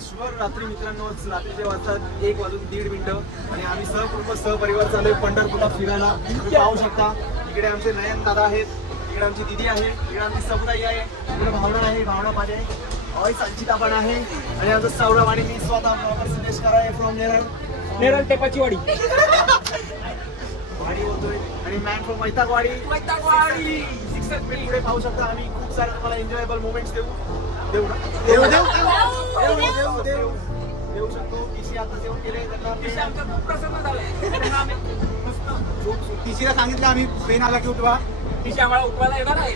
शुभ रात्री मित्रांनो. रात्रीचे वाजतात 1:01 आणि आम्ही सहकुटुंब सहपरिवार चालू आहे पंढरपूरला फिरायला. तुम्ही पाहू शकता इकडे आमचे नयन दादा आहेत, इकडे आमची दिदी आहे, इकडे आमची समुदाय आहे, इकडे भावना आहे, भावना पाजे आहे, संचिता पण आहे आणि आमचं सौरभ आणि मी स्वतः ब्लॉगर सिद्धेश करा आहे फ्रॉम नेरळ टेपाची वाडी होतोय आणि मॅन फ्रॉम वैतागवाडी पुढे पाहू शकता. आम्ही खूप सारे तुम्हाला एन्जॉयबल मोमेंट्स देऊ शकतो. किशी आता जेवण केले त्यांना खूप प्रसन्न झालं. तिशीला सांगितलं आम्ही पेन आला की उठवा. तिशी आम्हाला उठवायला येणार आहे.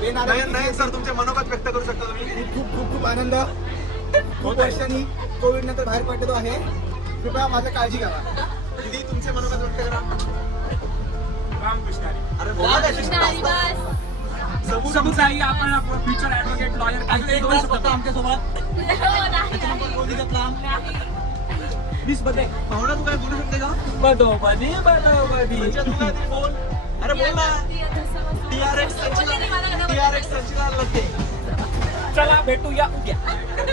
पेन आला की नाही सर तुमचे मनोगत व्यक्त करू शकता तुम्ही. खूप खूप खूप आनंद. खूप वर्षांनी कोविड नंतर बाहेर पडलेलो आहे. कृपया माझी काळजी करा. दीदी तुमचे मनोगत व्यक्त करा. रामकृष्ण हरी. अरे बोला समुदायी आपण फ्युचर ऍडव्होकेट लॉयर आमच्यासोबत भावना तू काय बोलू शकते का? बदोबदी बोल. अरे बोल ना. TRX संचिता लगते. चला भेटूया उद्या.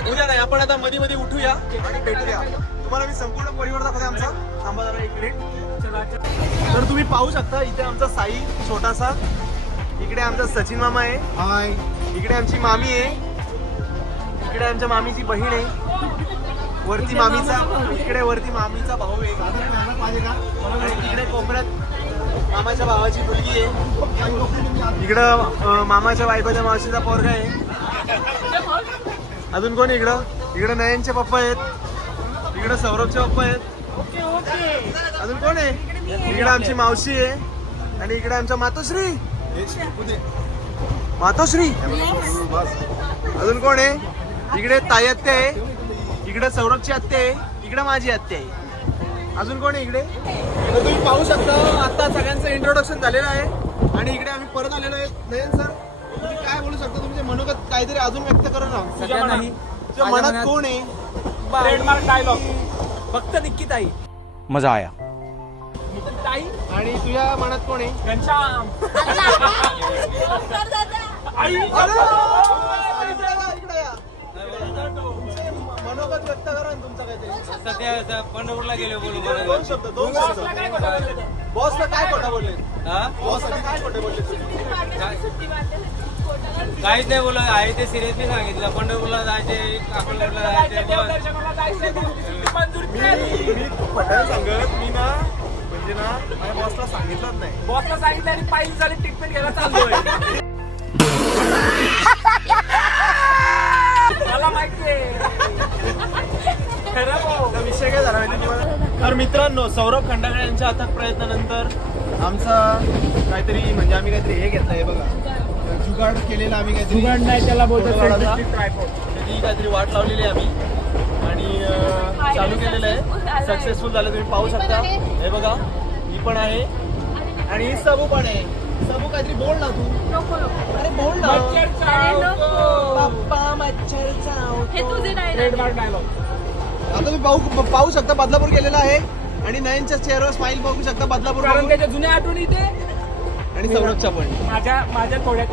उद्या नाही आपण आता मध्ये मध्ये उठूया आणि भेटूया. तुम्हाला मी संपूर्ण परिवार दाखवते आमचा. थांबा जरा एक मिनिट. तर तुम्ही पाहू शकता इथे आमचा साई छोटासा, इकडे आमचा सचिन मामा आहे, हाय, इकडे आमची मामी आहे, इकडे आमच्या मामीची बहीण आहे, वरती मामीचा भाऊ आहे आणि इकडे कोपऱ्यात मामाच्या भावाची मुलगी आहे, इकडं मामाच्या बायकोच्या मावशीचा पोरगा आहे. अजून कोण इकडं नयनचे पप्पा आहेत, इकडं सौरभचे पप्पा आहेत. अजून कोण आहे? इकडे आमची मावशी आहे आणि इकडे आमच्या मातोश्री. अजून कोण आहे? इकडे ताई आत्या आहे, इकडे सौरभची आत्या आहे, इकडे माझी आत्या आहे. अजून कोण आहे इकडे? तर तुम्ही पाहू शकता आता सगळ्यांचं इंट्रोडक्शन झालेलं आहे आणि इकडे आम्ही परत आलेलो आहे. नयन सर तुम्ही काय बोलू शकता? तुमचे मनोगत काहीतरी अजून व्यक्त करा ना. तुझ्या मनात कोण आहे? ट्रेडमार्क डायलॉग फक्त निक्की ताई. मजा आया. ताई आणि तुझ्या मनात कोण आहे? घनश्याम. मनोगत व्यक्त करा ना तुमचं काहीतरी. सध्या पंढरपूरला गेलो बोलू दोन शब्द. बॉसला काय खोटं बोलले? बॉसला काय खोटं बोलले तुम्ही? काहीच नाही बोलत आहे ते सिरियसली सांगितलं. पंढरपूरला जायचे, अकोल्याला जायचे. देवदर्शनाला जायचं मंजूर केली. मी पटायला सांगत मी ना म्हणजे ना माझ्या बॉसला सांगितलंच नाही. बॉसला सांगितलं आणि पाहिजे झाली ट्रीटमेंट घ्यायला चाललोय. मला माहितीये खरं भाऊ. विषय काय झाला माहिती तुम्हाला? तर मित्रांनो सौरभ खंडागळे यांच्या अथक प्रयत्नानंतर आमचा काहीतरी म्हणजे आम्ही काहीतरी हे घेतलंय बघा, जुगाड केलेला आम्ही काहीतरी. जुगाड नाही त्याला बोलतात ती काहीतरी वाट लावलेली आहे आम्ही आणि चालू केलेलं आहे. सक्सेसफुल झालं तुम्ही पाहू शकता. हे बघा ही पण आहे आणि ही सबू पण आहे. सबू काहीतरी बोल ना तू. अरे बोल ना. बाप्पा मच्छर ट्रेडमार्क डायलॉग. आता तुम्ही पाहू शकता बदलापूर गेलेला आहे आणि नयनच्या चेहऱ्यावर स्माइल बघू शकता बदलापूर कारण त्याच्या जुन्या आठवणी ते आणि सौरभच्या पण माझ्या थोड्या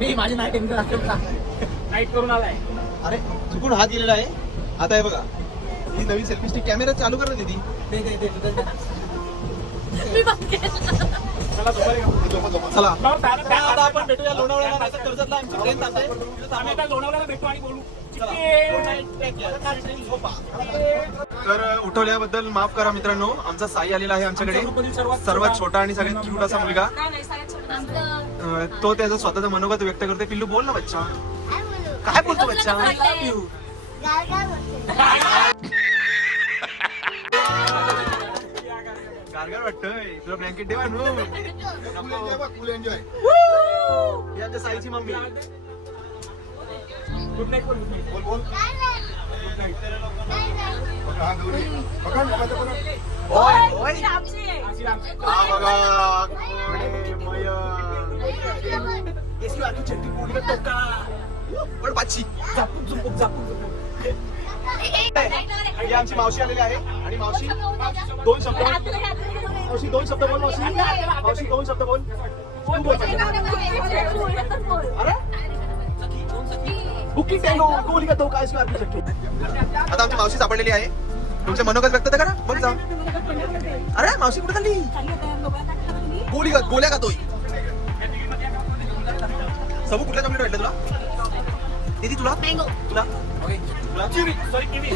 मी माझी नाईट करून आलाय. अरे चुकून हात गेलेला आहे. आता हे बघा ही नवी सेल्फी स्टिक. कॅमेरा चालू कर ना दीदी. चला आता आपण भेटूया लोणावळ्याला. नाही तर कर्जतला आमची ट्रेन जाते. आम्ही आता लोणावळ्याला भेटू आणि बोलू. तर उठवल्याबद्दल माफ करा मित्रांनो. आमचा साई आलेला आहे आमच्याकडे, सर्वात छोटा आणि सगळ्यात क्यूट असा मुलगा. तो त्याचं स्वतःचं मनोगत व्यक्त करते. पिल्लू बोल ना बच्चा. काय बोलतो बच्चा? गारगार वाटतंय तुला. ब्लँकेट देवा नो. ही आमच्या साईची मम्मी. Good night. बोल बोल. पण पाचशे. झापूक झुपूक झापूक झुपूक. ही आमची मावशी आलेली आहे आणि मावशी 2 शब्द बोल. मावशी 2 शब्द बोल. मावशी 2 शब्द बोल. तू बोल. अरे बुकिंग टेलो गोली का 2 काय स्क्वेअर फीट शक्य. आता आमची मावशी सापडलेली आहे. तुमचे मनोगत व्यक्त करा. बोल जा. अरे मावशी कुठे चालली? गोल्या खातोय. सबू कुठल्या चॉकलेट वाटलं तुला? दीदी तुला? तुला? Kiwi, sorry kiwi.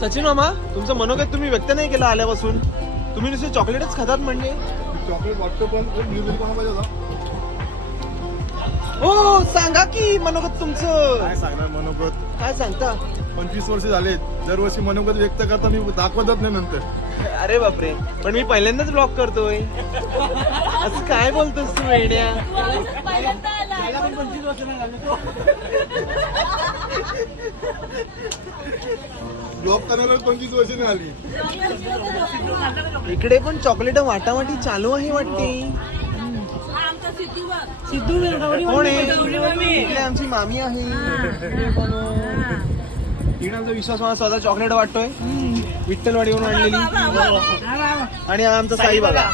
सचिन मामा तुमचं मनोगत तुम्ही व्यक्त नाही केलं आल्यापासून. तुम्ही नुसते चॉकलेटच खातात म्हणजे. चॉकलेट वाटतं पण म्युझिक कोणा पाहिजे होता? हो सांगा की मनोगत तुमचं. काय सांगणार मनोगत? काय सांगता? 25 वर्ष झाले, दरवर्षी मनोगत व्यक्त करता मी दाखवतच नाही नंतर. अरे बापरे, पण मी पहिल्यांदाच ब्लॉक करतोय. असं काय बोलतोस तू वेड्या? त्याला पण 25 वर्ष नाही झाले तो. ब्लॉक करायला 25 वर्ष नाही आली. इकडे पण चॉकलेट वाटावाटी चालू आहे वाटते. कोण आहे? इकडे आमची मामी आहे. इकडे आमचा विश्वास मला स्वतः चॉकलेट वाटतोय. विठ्ठलवाडीहून आणलेली. आणि हा आमचा साई बघा.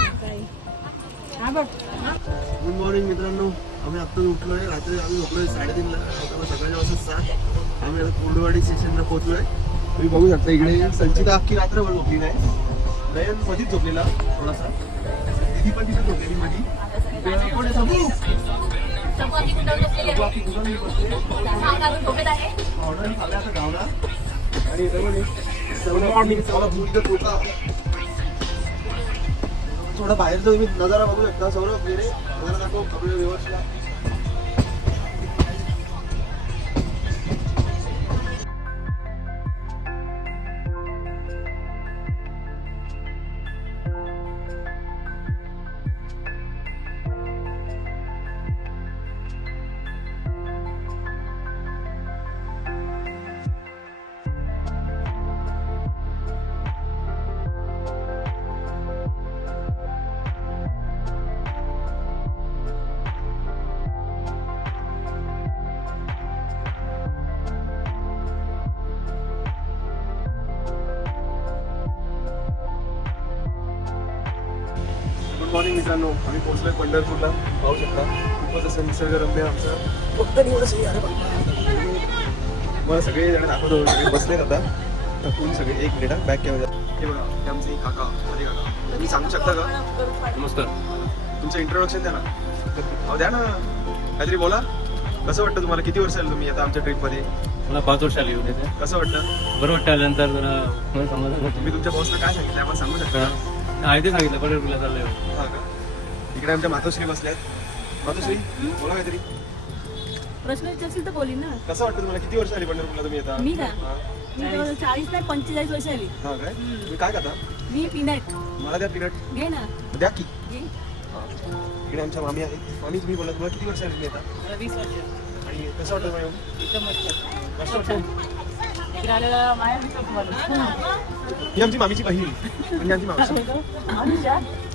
गुड मॉर्निंग मित्रांनो. आम्ही आता उठलोय. रात्री आम्ही झोपलोय 3:30ला. आता सकाळच्या वाजता 7. आम्ही आता कोंडवाडी स्टेशनला पोहोचलोय. तुम्ही बघू शकता इकडे संचिता अख्खी रात्रभर झोपली नाही. नयन मधीच झोपलेला थोडासा. दीदी पण तिथे झोपलेली मधी. कोण आहे सबू? पावडा खाल्ला आता गावला. आणि इथं पण थोडा बाहेरचा तुम्ही नजारा बघू शकता. सौरभ गेले नजारा दाखव कपडे व्यवस्थित. गुड मॉर्निंग मित्रांनो. आम्ही पोहोचलोय पंढरपूरला. पाहू शकता खूपच असं निसर्गरम्य आमचं. फक्त एवढं सही अरे मला सगळे जण दाखवतो. सगळे बसलेत आता थकून सगळे. 1 मिनिट बॅक कॅमेरा. हे बघा हे आमचे काका अरे काका. तुम्ही सांगू शकता का? नमस्कार. तुमचं इंट्रोडक्शन द्या ना. अहो द्या ना काहीतरी बोला. कसं वाटतं तुम्हाला? किती वर्ष आले तुम्ही आता आमच्या ट्रिपमध्ये? मला 5 वर्ष आली होती. कसं वाटतं? बरं वाटतं आल्यानंतर जरा मला समजलं. तुम्ही तुमच्या बॉसला काय सांगितलं आपण सांगू शकता? आहे ते सांगितलं पंढरपूरला चाललंय. हा का? इकडे आमच्या मातोश्री बसल्यात. मातोश्री बोला काहीतरी. प्रश्न विचारशील तर बोलीन ना. कसं वाटतं तुम्हाला? किती वर्ष आली पंढरपूरला तुम्ही आता? मी का? हा. मी 40 नाही 45 वर्ष आली. हा काय? तुम्ही काय खाता? मी पिनट मला द्या पीनट. घे ना. द्या की. घे. इकडे आमच्या मामी आहेत. मामी तुम्ही बोला तुम्हाला किती वर्ष आली तुम्ही आता? 20 वर्ष. आणि कसं वाटतं मॅडम? एकदम मस्त. मस्त वाटतं. इकडे आलेला माया दिसतो तुम्हाला. ही आमची मामीची बहीण म्हणजे आमची मावशी.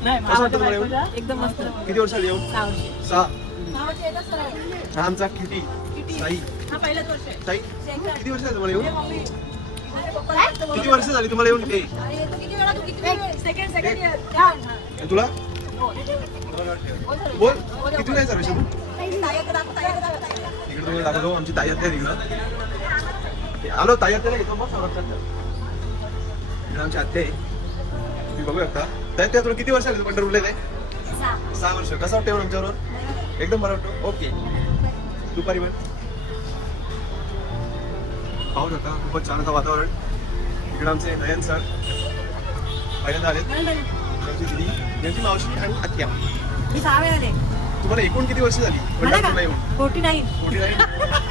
नाही कसं वाटतं तुम्हाला येऊन? एकदम मस्त. किती वर्ष आली येऊन? 6 वर्ष. 6. 6 वर्ष येतच सर. हा आमचा किटी साई. हा पहिलाच वर्ष आहे. साई किती वर्ष झाली तुम्हाला येऊन? काय? किती वर्ष झाली तुम्हाला येऊन? किती वेळा तू किती वेळ? Second year. आणि तुला बोल किती नाही सर्विस तू? इकडे तुम्ही दाखवतो आमची ताई आहे तिकडं. आलो ताई आत्याला घेतो मग इकडे आमची आत्या आहे. तुम्ही बघू शकता. ताई त्या तुला किती वर्ष आली पंढरपूरला ते? 6 वर्ष. कसं वाटतं येऊन आमच्याबरोबर? एकदम बरं वाटतं. ओके. दुपारी पण पाहू शकता खूपच छान होतं वातावरण. इकडे आमचे नयन सर पहिल्यांदा आलेत. त्यांची दिदी यांची मावशी आणि आत्या. मी 6 वेळा आले. तुम्हाला एकूण किती वर्ष झाली पंढरपूरला येऊन? 49. 49.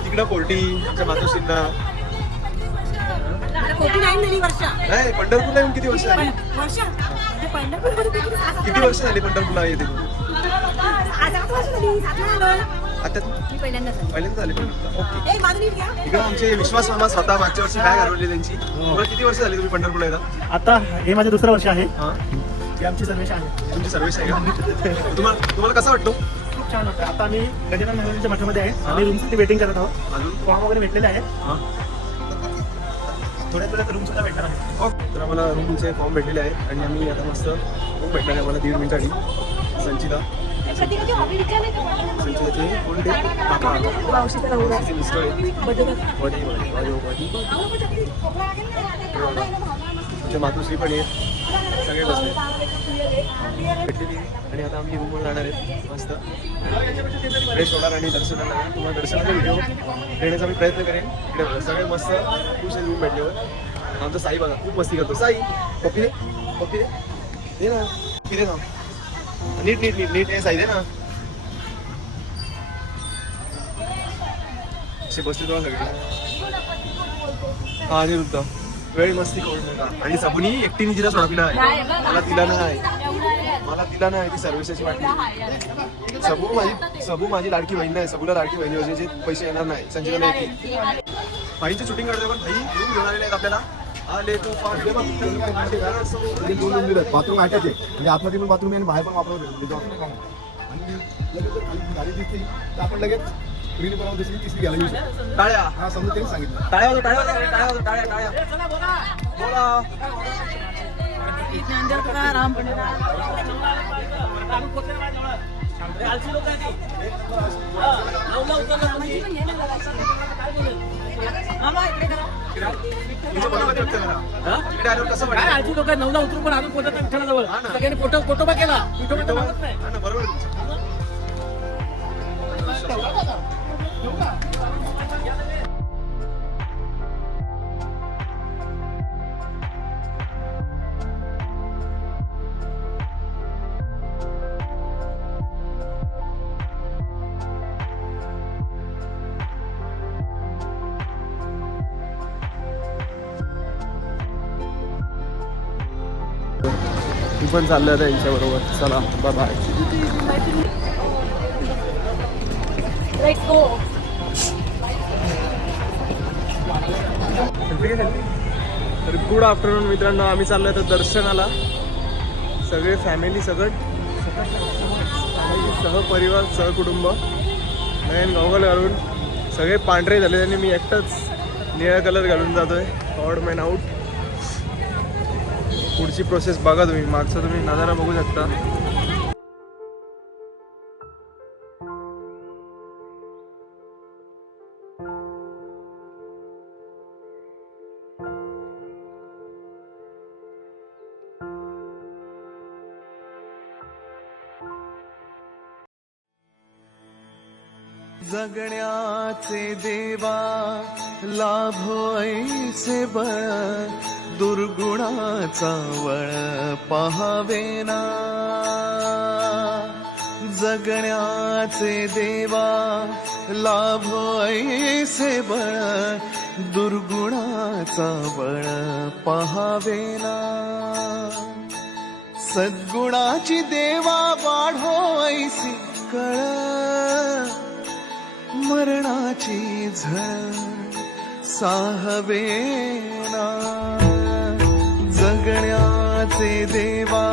तिकडं 40 आमच्या मातोश्रींना. 49 झाली वर्ष. नाही पंढरपूरला येऊन किती वर्ष झाली? वर्ष? म्हणजे पंढरपूरमध्ये किती? 6-7 किती वर्ष झाली पंढरपूरला येते तू? 8 वर्ष झाली. 7 वेळा आलोय. आता तू मी पहिल्यांदाच आले. पहिल्यांदा झाली पंढरपूरला. ओके. ए माझं नीट घ्या. इकडे आमचे विश्वास मामा स्वतः मागच्या वर्षी काय घडवले त्यांची. तुम्हाला किती वर्ष झाली तुम्ही पंढरपूरला येता? आता हे माझे दुसरं वर्ष आहे. हा ही आमची सर्विस आहे. तुमची सर्विस आहे का? तुम्हाला कसं वाटतो? खूप छान वाटतं. आता आम्ही गजानन महाराजांच्या मठामध्ये आहे. आम्ही रूमसाठी वेटिंग करत आहोत. अजून फॉर्म वगैरे भेटलेले आहे. थोड्याच वेळात रूम सुद्धा भेटणार आहे. तर आम्हाला रूमचे फॉर्म भेटलेले आहेत आणि आम्ही आता मस्त रूम भेटणार आहे आम्हाला 1.5 मिनिटांनी. संचिता संचिताचे कोणते काका मिस्टर तुमचे मातुश्री पण आहेत. सगळे बसले भेटलेली आणि आता आम्ही रूमवर जाणार आहेत. मस्त फ्रेश होणार आणि दर्शनाला तुम्हाला दर्शनाचा व्हिडिओ देण्याचा मी प्रयत्न करेन. इकडे सगळे मस्त खुश रूम भेटल्यावर. आमचा साई बघा खूप मस्ती करतो. साई पप्पी दे पप्पी दे ना किती ना नीट नीट नीट नीट हे साई दे ना. असे बसले तेव्हा सगळे. हा अनिरुद्ध वेळ मस्ती करू नका. आणि सबुनी एकटीने तिला सोडविला आहे. मला दिला नाही ती सर्व्हिसची वाटली. सबू माझी लाडकी बहीण आहे. सबूला लाडकी बहीण योजनेचे पैसे येणार नाही. संचिताला येतील. भाईची शूटिंग करतोय पण भाई रूम घेऊन आलेले आहेत आपल्याला. आले तो 2 रूम दिलेत. बाथरूम अटॅच आहे म्हणजे आतमध्ये पण बाथरूम आहे आणि बाहेर पण वापरतो. आणि लगेच जर खाली गाडी दिसली तर आपण लगेच ग्रीन बनवून दुसरी तिसरी घ्यायला येऊ शकतो. टाळ्या हा समजा त्यांनी सांगितलं. टाळ्या वाजव टाळ्या वाजव टाळ्या वाजव टाळ्या टाळ्या बोला. तुमचं बरोबर व्यक्त करा. इकडे आल्यावर कसं वाटतं? आजी लोक 9ला उतरून पण अजून पोहोचत विठ्ठलाजवळ. सगळ्यांनी कोटोबा केला. विठोबा मागत नाही. हा ना, बरोबर आहे तुमचं. मी पण चाललोय आता यांच्याबरोबर. चला बाय बाय. Let's go. तर गुड आफ्टरनून मित्रांनो. आम्ही चाललोय तर दर्शनाला सगळे फॅमिली सकट सहपरिवार सहकुटुंब नयन गॉगल घालून सगळे पांढरे झाले आणि मी एकटाच निळा कलर घालून जातोय. Odd man out. पुढची प्रोसेस बघा तुम्ही. मागचा तुम्ही नजारा बघू शकता. जगण्याचे देवा लाभो ऐसे बळ दुर्गुणाचा वळ पहावेना. जगण्याचे देवा लाभो ऐसे बळ दुर्गुणाचा बळ पहावेना. सद्गुणाची देवा वाढो ऐसी कळ मरणाची झळ साहवेना. जगण्याचे देवा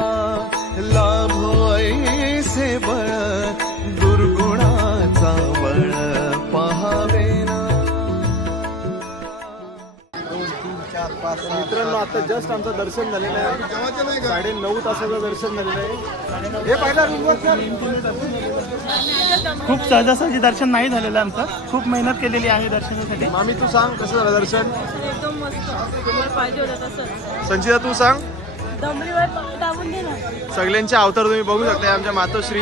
लाभो ऐसे बळ दुर्गुणाचा बळ पहावेना. मित्रांनो आता जस्ट आमचं दर्शन झालेलं आहे. 9:30 तासाचं दर्शन झालेलं आहे. हे पहिला रूमवर खूप सहजासहजी दर्शन नाही झालेलं आमचं. खूप मेहनत केलेली आहे दर्शनासाठी. मामी तू सांग कसं झालं दर्शन? एकदम मस्त. तुम्हाला पाहिजे होतं तसं. संचिता तू सांग. दमडीवर दाबून दे ना. सगळ्यांचे अवतार तुम्ही बघू शकता. आमच्या मातोश्री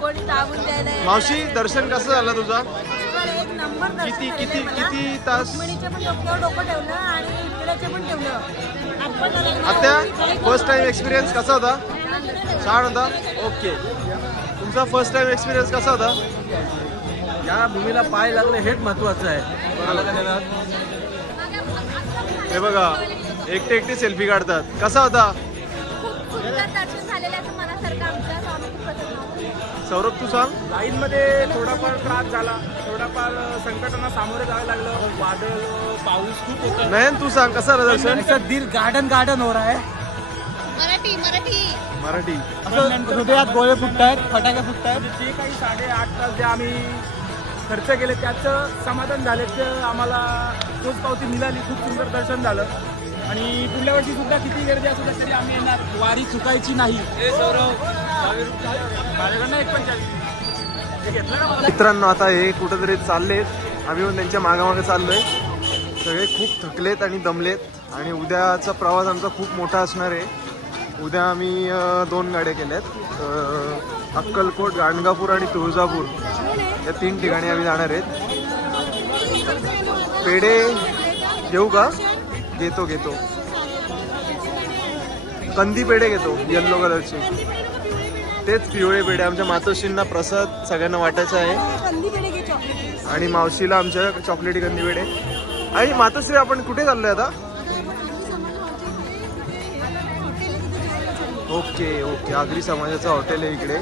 कोणी दाबून द्यायला. मावशी दर्शन कसं झालं तुझं? एक नंबर दर्शन किती झालेलं किती आहे मला. किती तास? रुक्मिणीचे पण डोक्यावर डोकं ठेवलं आणि इकडेचे पण ठेवलं. आपण जरा- आत्या फर्स्ट टाइम एक्सपिरियन्स कसा होता? छान होता. ओके तुमचा फर्स्ट टाइम एक्सपिरियन्स कसा होता? या भूमीला पाय लागले हेच महत्वाचं आहे. कोणाला काय देणार? हे बघा एकटे एकटे सेल्फी काढतात. कसा होता? सुंदर दर्शन झालेलं आहे मनासारखं आमचं. स्वामी कृपेचं. सौरभ तू सांग. लाईन मध्ये थोडाफार त्रास झाला. थोडाफार संकटांना सामोरे जावं लागलं. वादळ पाऊस खूप होतं. नयन तू सांग कसं झालं दर्शन? ऐसा दिल गार्डन हो रहा है. मराठी हृदयात गोळे फुटतायत, फटाके फुटतायत. जे काही 8.5 तास जे आम्ही खर्च केले त्याचं समाधान झाले ते आम्हाला पोचपावती मिळाली. खूप सुंदर दर्शन झालं आणि पुढल्या वर्षी सुद्धा किती गर्दी असू द्या तरी आम्ही येणार. वारी चुकायची नाही. माझ्याकडनं 1.45 हे घेतलं ना मला. मित्रांनो आता हे कुठेतरी चाललेत, आम्ही पण त्यांच्या मागामागे चाललोय. सगळे खूप थकलेत आणि दमलेत आणि उद्याचा प्रवास आमचा खूप मोठा असणार आहे. उद्या आम्ही 2 गाड्या केल्यात. अक्कलकोट, गाणगापूर आणि तुळजापूर या 3 ठिकाणी आम्ही जाणार आहेत. पेढे घेऊ का? घेतो कंदी पेढे घेतो, येल्लो कलरचे. तेच पिवळे पेढे आमच्या मातोश्रींना प्रसाद सगळ्यांना वाटायचा आहे. आणि मावशीला आमच्या चॉकलेटी कंदी पेढे. आणि मातोश्री आपण कुठे चाललोय आता? ओके आगरी समाजाचं हॉटेल आहे इकडे.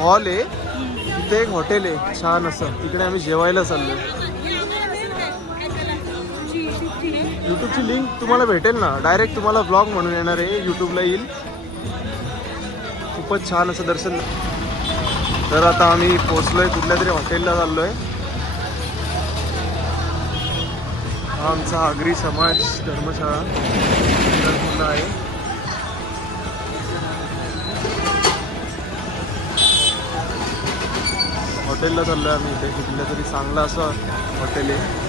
हॉल आहे तिथे, एक हॉटेल आहे छान असं. तिकडे आम्ही जेवायला चाललोय. यूट्यूबची लिंक तुम्हाला भेटेल ना, डायरेक्ट तुम्हाला ब्लॉग म्हणून येणार आहे, यूट्यूबला येईल. खूपच छान असं दर्शन. तर आता आम्ही पोहोचलोय, कुठल्या तरी हॉटेलला चाललोय. हा आमचा आगरी समाज धर्मशाळा आहे. हॉटेलला चाललोय आम्ही. इथे कुठल्या तरी चांगलं असं हॉटेल आहे.